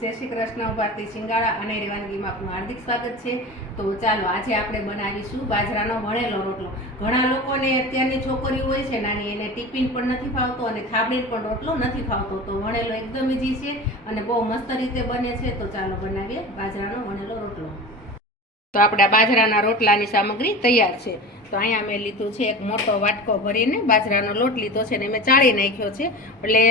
જય શ્રી કૃષ્ણ ભારતી સિંગાળા અને વાનગીમાં આપનું હાર્દિક સ્વાગત છે. તો ચાલો, આજે આપણે બનાવીશું બાજરાનો વણેલો રોટલો. ઘણા લોકોને અત્યારની છોકરીઓ હોય છે, નાની, એને ટિફિન પણ નથી ફાવતો અને થાબડીને પણ રોટલો નથી ફાવતો. તો વણેલો એકદમ ઇઝી છે અને બહુ મસ્ત રીતે બને છે. તો ચાલો બનાવીએ બાજરાનો વણેલો રોટલો. તો આપણા બાજરાના રોટલાની સામગ્રી તૈયાર છે. તો અહીંયા મેં લીધું છે એક મોટો વાટકો ભરીને, બાજરાનો લોટ લીધો છે ને મેં ચાળી નાખ્યો છે. એટલે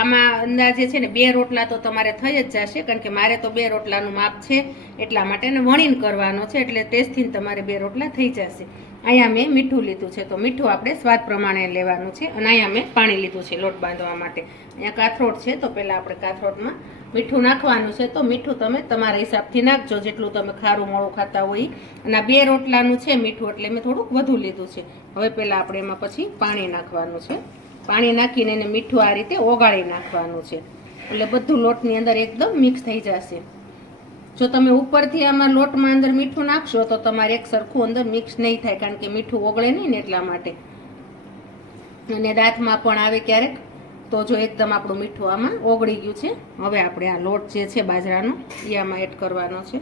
આમાં અંદાજે છે ને બે રોટલા તો તમારે થઈ જ જશે, કારણ કે મારે તો બે રોટલાનું માપ છે, એટલા માટે ને વણીને કરવાનો છે, એટલે ટેસ્ટથી તમારે બે રોટલા થઈ જશે. અહીંયા મેં મીઠું લીધું છે, તો મીઠું આપણે સ્વાદ પ્રમાણે લેવાનું છે, અને અહીંયા મેં પાણી લીધું છે લોટ બાંધવા માટે. અહીંયા કાથરોટ છે, તો પહેલાં આપણે કાથરોટમાં મીઠું નાખવાનું છે, તો મીઠું તમે તમારા હિસાબથી નાખજો, જેટલું તમે ખારું મોળું ખાતા હોય અને બે રોટલાનું છે મીઠું, એટલે મેં થોડુંક વધુ લીધું છે. હવે પહેલાં આપણે એમાં પછી પાણી નાખવાનું છે. પાણી નાખીને એને મીઠું આ રીતે ઓગાળી નાખવાનું છે. એટલે બધું લોટની અંદર એકદમ મિક્સ થઈ જશે. જો તમે ઉપરથી આમાં લોટમાં અંદર મીઠું નાખશો, તો તમારે એક સરખું અંદર મિક્સ નહીં થાય, કારણ કે મીઠું ઓગળે નહીં ને એટલા માટે. અને દાંતમાં પણ આવે ક્યારેક તો જો એકદમ આપણું મીઠું આમાં ઓગળી ગયું છે, હવે આપણે આ લોટ જે છે બાજરાનો એ આમાં એડ કરવાનો છે.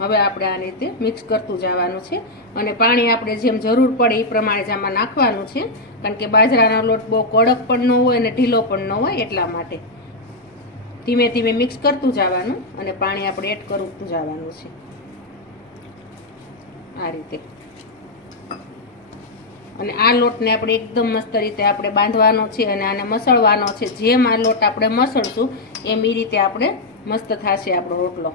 હવે આપણે આ રીતે મિક્સ કરતું જવાનું છે અને પાણી આપણે જેમ જરૂર પડે એ પ્રમાણે જ આમાં નાખવાનું છે, કારણ કે બાજરાનો લોટ બહુ કડક પણ ન હોય અને ઢીલો પણ ન હોય એટલા માટે. ધીમે ધીમે મિક્સ કરતું જવાનું અને પાણી આપણે એડ કરતું જવાનું છે. આ રીતે. અને આ લોટને આપણે એકદમ મસ્ત રીતે આપણે બાંધવાનો છે અને આને મસળવાનો છે. જેમ આ લોટ આપણે મસળશું, એમ એ રીતે આપણે મસ્ત થશે આપણો રોટલો.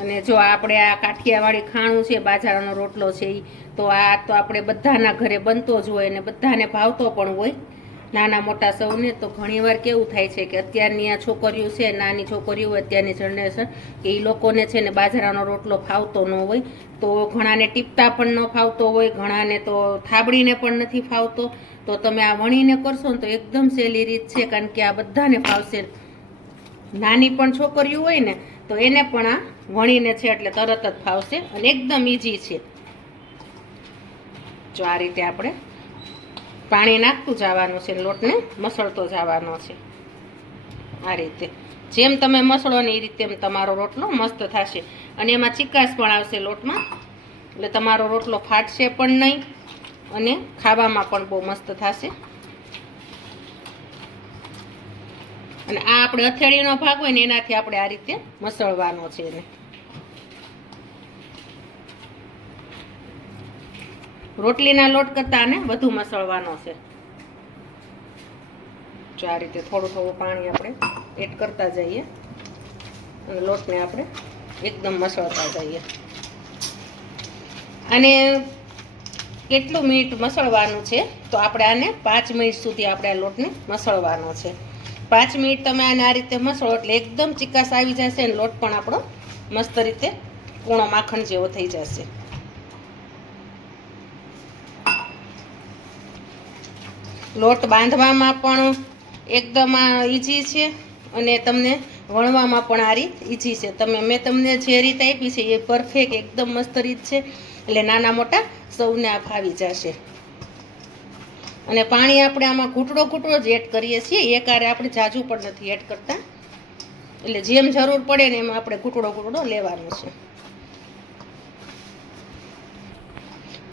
અને જો આપણે આ કાઠિયાવાડી ખાણું છે, બાજરાનો રોટલો છે તો આ તો આપણે બધાના ઘરે બનતો જ હોય અને બધાને ભાવતો પણ હોય. નાના મોટા સૌને તો ઘણીવાર કેવું થાય છે કે અત્યારની આ છોકરીઓ છે, નાની છોકરીઓ, અત્યારની જનરેશન કે એ લોકોને છે ને બાજરાનો રોટલો ફાવતો ન હોય, તો ઘણાને ટીપતા પણ ન ફાવતો હોય, ઘણાને તો થાબડીને પણ નથી ફાવતો. તો તમે આ વણીને કરશો ને તો એકદમ સહેલી રીત છે, કારણ કે આ બધાને ફાવશે. નાની પણ છોકરીઓ હોય ને, તો એને પણ આ વણીને છે એટલે તરત જ ફાવશે અને એકદમ ઈઝી છે. જો આ રીતે આપણે પાણી નાખતું જવાનું છે લોટને, મસળતો જવાનો છે. આ રીતે. જેમ તમે મસળો ને એ રીતે તમારો રોટલો મસ્ત થશે. અને એમાં ચિકાસ પણ આવશે લોટમાં. એટલે તમારો રોટલો ફાટશે પણ નહીં અને ખાવામાં પણ બહુ મસ્ત થશે. અને આ આપણે અથેળીનો ભાગ હોય ને એનાથી આપણે આ રીતે મસળવાનો છે એને. રોટલીના લોટ કરતાં આને વધુ મસળવાનો છે. જો આ રીતે થોડું થોડું પાણી આપણે એડ કરતા જઈએ અને લોટને આપણે એકદમ મસળતા જઈએ. અને કેટલું મિનિટ મસળવાનું છે તો આપણે આને પાંચ મિનિટ સુધી આપણે આ લોટને મસળવાનો છે. પાંચ મિનિટ તમે આને આ રીતે મસળો એટલે એકદમ ચિકાસ આવી જશે અને લોટ પણ આપણો મસ્ત રીતે કૂણો માખણ જેવો થઈ જશે. લોટ બાંધવામાં પણ એકદમ ઈઝી છે અને તમને વણવામાં પણ આ રીત ઈઝી છે. તમે, મેં તમને જે રીત આપી છે એ પરફેક્ટ એકદમ મસ્ત રીત છે. એટલે નાના મોટા સૌને આ ફાવી જશે. અને પાણી આપણે આમાં ઘૂંટડો ઘૂંટડો જ એડ કરીએ છીએ. એ કારે આપણે જાજુ પણ નથી એડ કરતા. એટલે જેમ જરૂર પડે ને એમાં આપણે ઘૂંટડો ઘૂંટડો લેવાનો છે.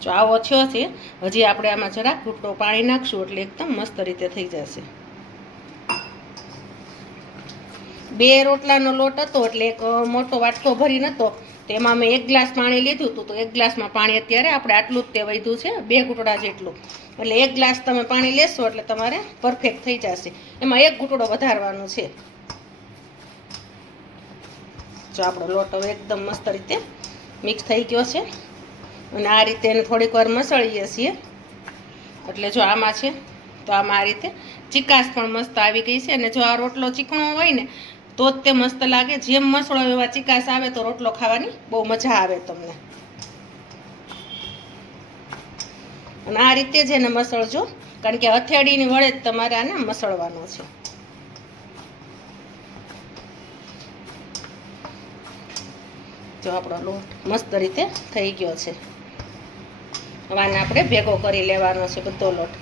જો આવો થયો છે, હજી આપણે આમાં જરાક ઘૂંટો પાણી નાખશું એટલે એકદમ મસ્ત રીતે થઈ જશે. બે રોટલાનો લોટ હતો એટલે એક મોટો વાટકો ભરી નતો તેમાં મેં એક ગ્લાસ પાણી લીધું હતું, તો એક ગ્લાસમાં પાણી અત્યારે આપણે આટલું જ તે વધ્યું છે, બે ઘૂંટડા જેટલું. એટલે એક ગ્લાસ તમે પાણી લેશો એટલે તમારે પરફેક્ટ થઈ જશે. એમાં એક ઘૂંટડો વધારવાનો છે. જો આપણો લોટ હવે એકદમ મસ્ત રીતે મિક્સ થઈ ગયો છે. અને આ રીતે એને થોડીક વાર મસળીએ છીએ. એટલે જો આમાં છે, તો આમાં આ રીતે ચિકાસ પણ મસ્ત આવી ગઈ છે. અને જો આ રોટલો ચીકણો હોય ને, તો જ તે મસ્ત લાગે. જેમ મસળો એવા ચિકાસ આવે તો રોટલો ખાવાની બહુ મજા આવે તમને. અને આ રીતે જ એને મસળજો. કારણ કે હથેળીની વડે જ તમારે આને મસળવાનો છે. જો આપણો લોટ મસ્ત રીતે થઈ ગયો છે. હવે આને આપણે ભેગો કરી લેવાનો છે બધો લોટ.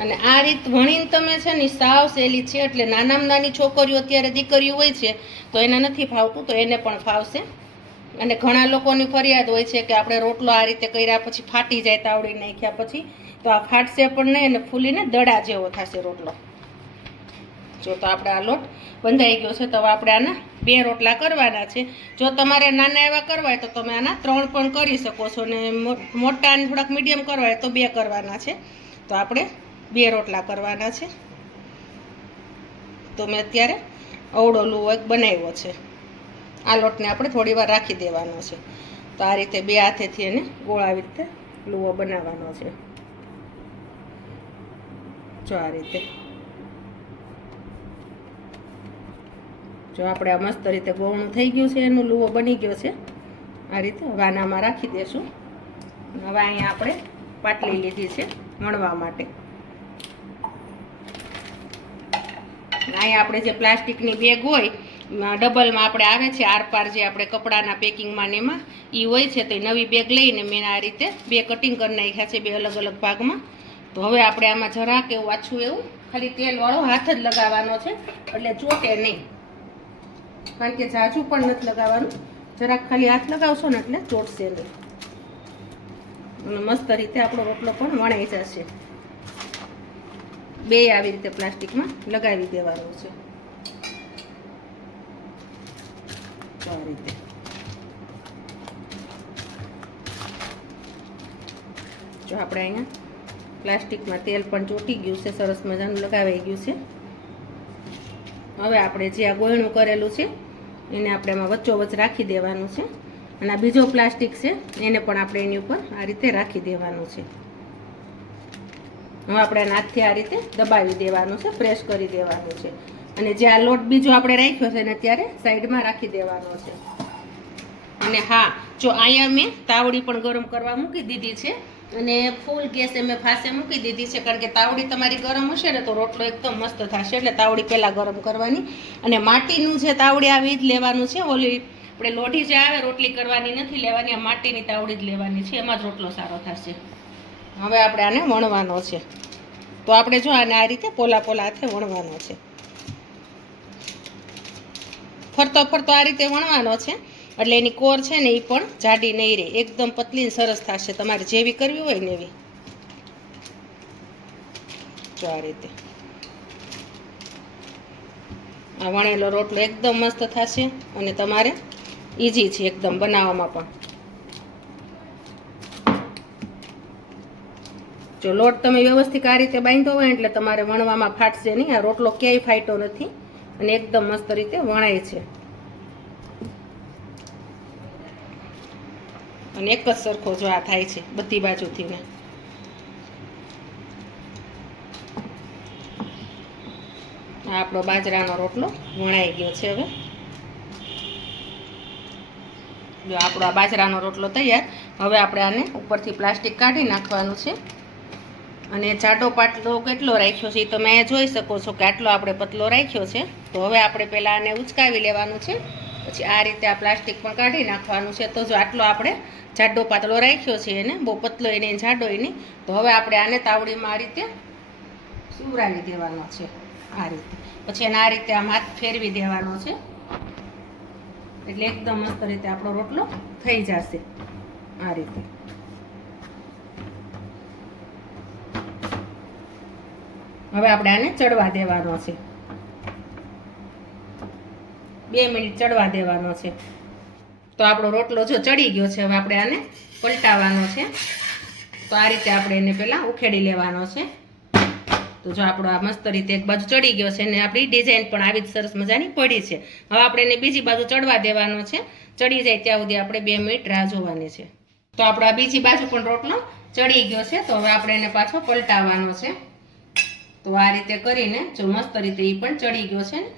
અને આ રીત વણીને તમે છે ને સાવ સહેલી છે, એટલે નાનામાં નાની છોકરીઓ અત્યારે દીકરીઓ હોય છે, તો એને નથી ફાવતું, તો એને પણ ફાવશે. અને ઘણા લોકોની ફરિયાદ હોય છે કે આપણે રોટલો આ રીતે કર્યા પછી ફાટી જાય, તાવડી નાખ્યા પછી, તો આ ફાટશે પણ નહીં અને ફૂલીને દડા જેવો થશે રોટલો. જો તો આપણે આ લોટ બંધાઈ ગયો છે, તો આપણે આના બે રોટલા કરવાના છે. જો તમારે નાના એવા કરવા હોય તો તમે આના ત્રણ પણ કરી શકો છો, ને મોટા અને થોડાક મીડિયમ કરવા હોય તો બે કરવાના છે. તો આપણે બે રોટલા કરવાના છે. તો મેં અત્યારે અવળો લુવો એક બનાવ્યો છે. આ લોટને આપણે થોડી વાર રાખી દેવાનો છે. તો આ રીતે બે હાથેથી એને ગોળ આવી રીતે લુવો બનાવવાનો છે. જો આ રીતે. જો આપણે આ મસ્ત રીતે ગોળનું થઈ ગયું છે, એનું લુવો બની ગયો છે. આ રીતે વાનામાં રાખી દેશું. હવે અહીંયા આપણે પાટલી લીધી છે વણવા માટે. અહીંયા આપણે જે પ્લાસ્ટિકની બેગ હોય ડબલમાં આપણે આવે છે, આરપાર જે આપણે કપડાના પેકિંગમાં ને એમાં એ હોય છે, તો એ નવી બેગ લઈને મેં આ રીતે બે કટિંગ કરી નાખ્યા છે, બે અલગ અલગ ભાગમાં. તો હવે આપણે આમાં જરાક એવું આછું એવું, ખાલી તેલવાળો હાથ જ લગાવવાનો છે, એટલે ચોટે નહીં. કારણ કે ઝાઝું પણ નથી લગાવવાનું. જરાક ખાલી હાથ લગાવશો ને એટલે ચોટશે નહીં. મસ્ત રીતે આપણો રોટલો પણ વણાઈ જશે. બે આવી રીતે પ્લાસ્ટિકમાં લગાવી દેવાનું છે. આ રીતે. જો આપણે અહીંયા પ્લાસ્ટિકમાં તેલ પણ ચોટી ગયું છે, સરસ મજાનું લગાવાઈ ગયું છે. હવે આપણે જે આ ગોયણું કરેલું છે, એને આપણે એમાં વચ્ચોવચ રાખી દેવાનું છે. અને આ બીજો પ્લાસ્ટિક છે, એને પણ આપણે એની ઉપર આ રીતે રાખી દેવાનું છે. હવે આપણે નાથથી આ રીતે દબાવી દેવાનું છે, પ્રેસ કરી દેવાનું છે. અને જે આ લોટ બીજો આપણે રાખ્યો છે ને ત્યારે સાઈડમાં રાખી દેવાનો છે. અને હા, જો અહીંયા મેં તાવડી પણ ગરમ કરવા મૂકી દીધી છે. અને ફૂલ ગેસે મેં ફાસે મૂકી દીધી છે, કારણ કે તાવડી તમારી ગરમ હશે ને તો રોટલો એકદમ મસ્ત થશે. એટલે તાવડી પહેલાં ગરમ કરવાની. અને માટીનું જે તાવડી આવી જ લેવાનું છે. ઓલી આપણે લોઢી જે આવે રોટલી કરવાની નથી લેવાની, આ માટીની તાવડી જ લેવાની છે. એમાં જ રોટલો સારો થશે. હવે આપણે આને વણવાનો છે. તો આપણે જો આને આ રીતે પોલા પોલા હાથે વણવાનો છે. ફરતો ફરતો આ રીતે વણવાનો છે. એટલે એની કોર છે ને એ પણ જાડી નહીં રહે. એકદમ પતલી સરસ થશે. તમારે જેવી કરવી હોય ને એવી. જો આ રીતે. આ વણેલો રોટલો એકદમ મસ્ત થશે અને તમારે ઇઝી છે એકદમ બનાવવામાં પણ. જો લોટ તમે વ્યવસ્થિત આ રીતે બાંધ્યો હોય એટલે તમારે વણવામાં ફાટશે નહીં. આ રોટલો ક્યાંય ફાટ્યો નથી અને એકદમ મસ્ત રીતે વણાય છે. અને એક જ સરખો જો આ થાય છે, બધી બાજુથી ને આપણો બાજરાનો રોટલો વણાઈ ગયો છે હવે. જો આપણો આ બાજરાનો રોટલો તૈયાર, હવે આપણે આને ઉપરથી પ્લાસ્ટિક કાઢી નાખવાનું છે. અને જાડો પાટલો કેટલો રાખ્યો છે એ તમે જોઈ શકો છો કે આટલો આપણે પતલો રાખ્યો છે. તો હવે આપણે પહેલાં આને ઉચકાવી લેવાનું છે. પછી આ રીતે આ પ્લાસ્ટિક પણ કાઢી નાખવાનું છે. તો જો આટલો આપણે જાડો પાતળો રાખ્યો છે એને, બહુ પતલો એને જાડો એની, તો હવે આપણે આને તાવડીમાં આ રીતે સુવરાવી દેવાનો છે આ રીતે. પછી એને આ રીતે આમ હાથ ફેરવી દેવાનો છે. એટલે એકદમ મસ્ત રીતે આપણો રોટલો થઈ જશે આ રીતે. હવે આપણે આને ચડવા દેવાનો છે. બે મિનિટ ચડવા દેવાનો છે. તો આપણો રોટલો જો ચડી ગયો છે, હવે આપણે આને પલટાવવાનો છે. તો આ રીતે આપણે એને પહેલાં ઉખેડી લેવાનો છે. તો જો આપણો આ મસ્ત રીતે એક બાજુ ચડી ગયો છે અને આપણી ડિઝાઇન પણ આવી જ સરસ મજાની પડી છે. હવે આપણે એને બીજી બાજુ ચડવા દેવાનો છે. ચડી જાય ત્યાં સુધી આપણે બે મિનિટ રાહ જોવાની છે. તો આપણો આ બીજી બાજુ પણ રોટલો ચડી ગયો છે, તો હવે આપણે એને પાછો પલટાવવાનો છે. તો આ રીતે કરીને જો મસ્ત રીતે એ પણ ચડી ગયો છે ને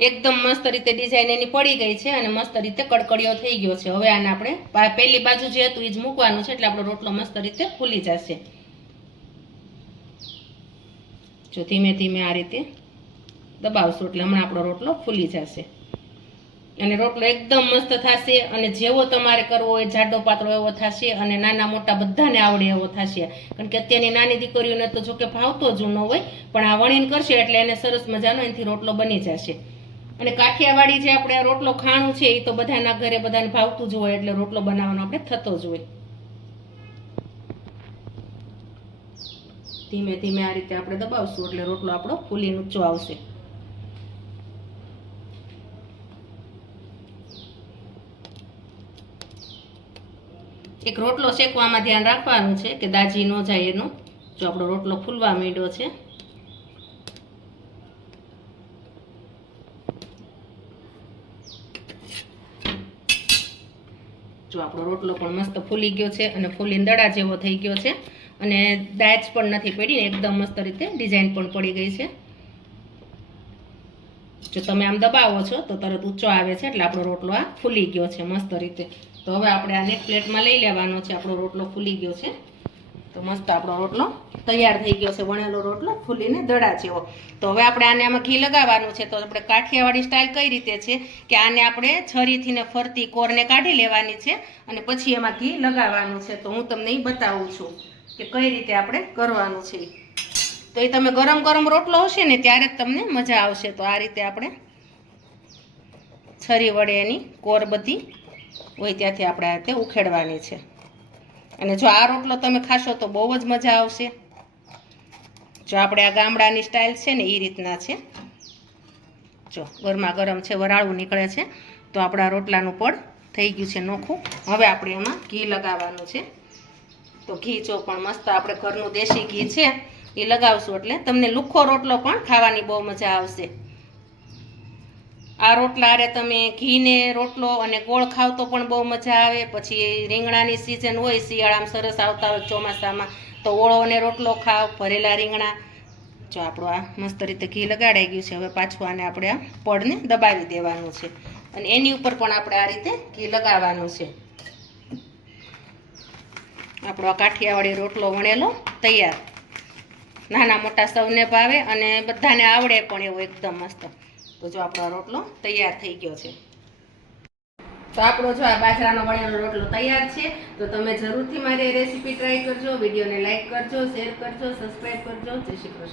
એકદમ મસ્ત રીતે ડિઝાઇન એની પડી ગઈ છે અને મસ્ત રીતે કડકડીઓ થઈ ગયો છે. હવે આને આપણે પહેલી બાજુ જે હતું એ જ મૂકવાનું છે એટલે આપણો રોટલો મસ્ત રીતે ફૂલી જશે. જો ધીમે ધીમે આ રીતે દબાવશું એટલે હમણાં આપણો રોટલો ફૂલી જશે. અને રોટલો એકદમ મસ્ત થશે અને જેવો તમારે કરવો હોય, જાડો પાતળો એવો થશે અને નાના મોટા બધાને આવડે એવો થશે. કારણ કે અત્યારની નાની દીકરીઓને તો જોકે ભાવતો જ ન હોય, પણ આ વણીને કરશે એટલે એને સરસ મજાનો એનાથી રોટલો બની જશે. અને કાઠિયાવાડી જે આપણે રોટલો ખાણું છે એ તો બધાના ઘરે બધાને ભાવતું જ હોય, એટલે રોટલો બનાવવાનો આપણે થતો જ હોય. ધીમે ધીમે આ રીતે આપણે દબાવશું, એટલે રોટલો આપણો ફૂલી ઊંચો આવશે. એક રોટલો શેકવામાં ધ્યાન રાખવાનું છે કે દાજી ન જાય એનો. જો આપણો રોટલો ફૂલવા માંડ્યો છે જો આપણો રોટલો પણ મસ્ત ફૂલી ગયો છે અને ફૂલીને દડા જેવો થઈ ગયો છે અને દાચ પણ નથી પડીને એકદમ મસ્ત રીતે ડિઝાઇન પણ પડી ગઈ છે. જો તમે આમ દબાવો છો તો તરત ઊંચો આવે છે એટલે આપણો રોટલો આ ફૂલી ગયો છે મસ્ત રીતે. તો હવે આપણે આને એક પ્લેટમાં લઈ લેવાનો છે, આપણો રોટલો ફૂલી ગયો છે. તો મસ્ત આપણો રોટલો તૈયાર થઈ ગયો છે, વણેલો રોટલો ફૂલીને દડા જેવો. તો હવે આપણે આને આમાં ઘી લગાવવાનું છે, તો આપણે કાઠિયાવાડી સ્ટાઇલ કઈ રીતે છે કે આને આપણે છરીથી ને ફરતી કોરને કાઢી લેવાની છે અને પછી એમાં ઘી લગાવવાનું છે. તો હું તમને એ બતાવું છું કે કઈ રીતે આપણે કરવાનું છે તો એ તમે ગરમ ગરમ રોટલો હશે ને ત્યારે જ તમને મજા આવશે. તો આ રીતે આપણે છરી વડે એની કોર બધી હોય ત્યાંથી આપણે આ રીતે ઉખેડવાની છે. અને જો આ રોટલો તમે ખાશો તો બહુ જ મજા આવશે. જો આપણે આ ગામડાની સ્ટાઇલ છે ને એ રીતના છે. જો ગરમા ગરમ છે, વરાળું નીકળે છે, તો આપણા રોટલાનું પડ થઈ ગયું છે નોખું. હવે આપણે એમાં ઘી લગાવવાનું છે. તો ઘી જો પણ મસ્ત આપણે ઘરનું દેશી ઘી છે, એ લગાવશું એટલે તમને લુખ્ખો રોટલો પણ ખાવાની બહુ મજા આવશે. આ રોટલા હારે તમે ઘીને રોટલો અને ગોળ ખાવ તો પણ બહુ મજા આવે. પછી રીંગણાની સિઝન હોય, શિયાળામાં સરસ આવતા હોય ચોમાસામાં, તો ઓળો અને રોટલો ખાવ, ભરેલા રીંગણા. જો આપણું આ મસ્ત રીતે ઘી લગાડાઈ ગયું છે, હવે પાછું આને આપણે આ પડને દબાવી દેવાનું છે. અને એની ઉપર પણ આપણે આ રીતે ઘી લગાવવાનું છે. આપણો કાઠિયાવાડી રોટલો વણેલો તૈયાર. નાના મોટા સૌને ભાવે અને બધાને આવડે પણ એવો એકદમ મસ્ત. તો જો આપણો રોટલો તૈયાર થઈ ગયો છે. તો આપણો જો આ બાજરાનો વણેલો રોટલો તૈયાર છે, તો તમે જરૂરથી મારી રેસીપી ટ્રાય કરજો, વિડીયોને લાઇક કરજો, શેર કરજો સબસ્ક્રાઈબ કરજો. જય શ્રી કૃષ્ણ.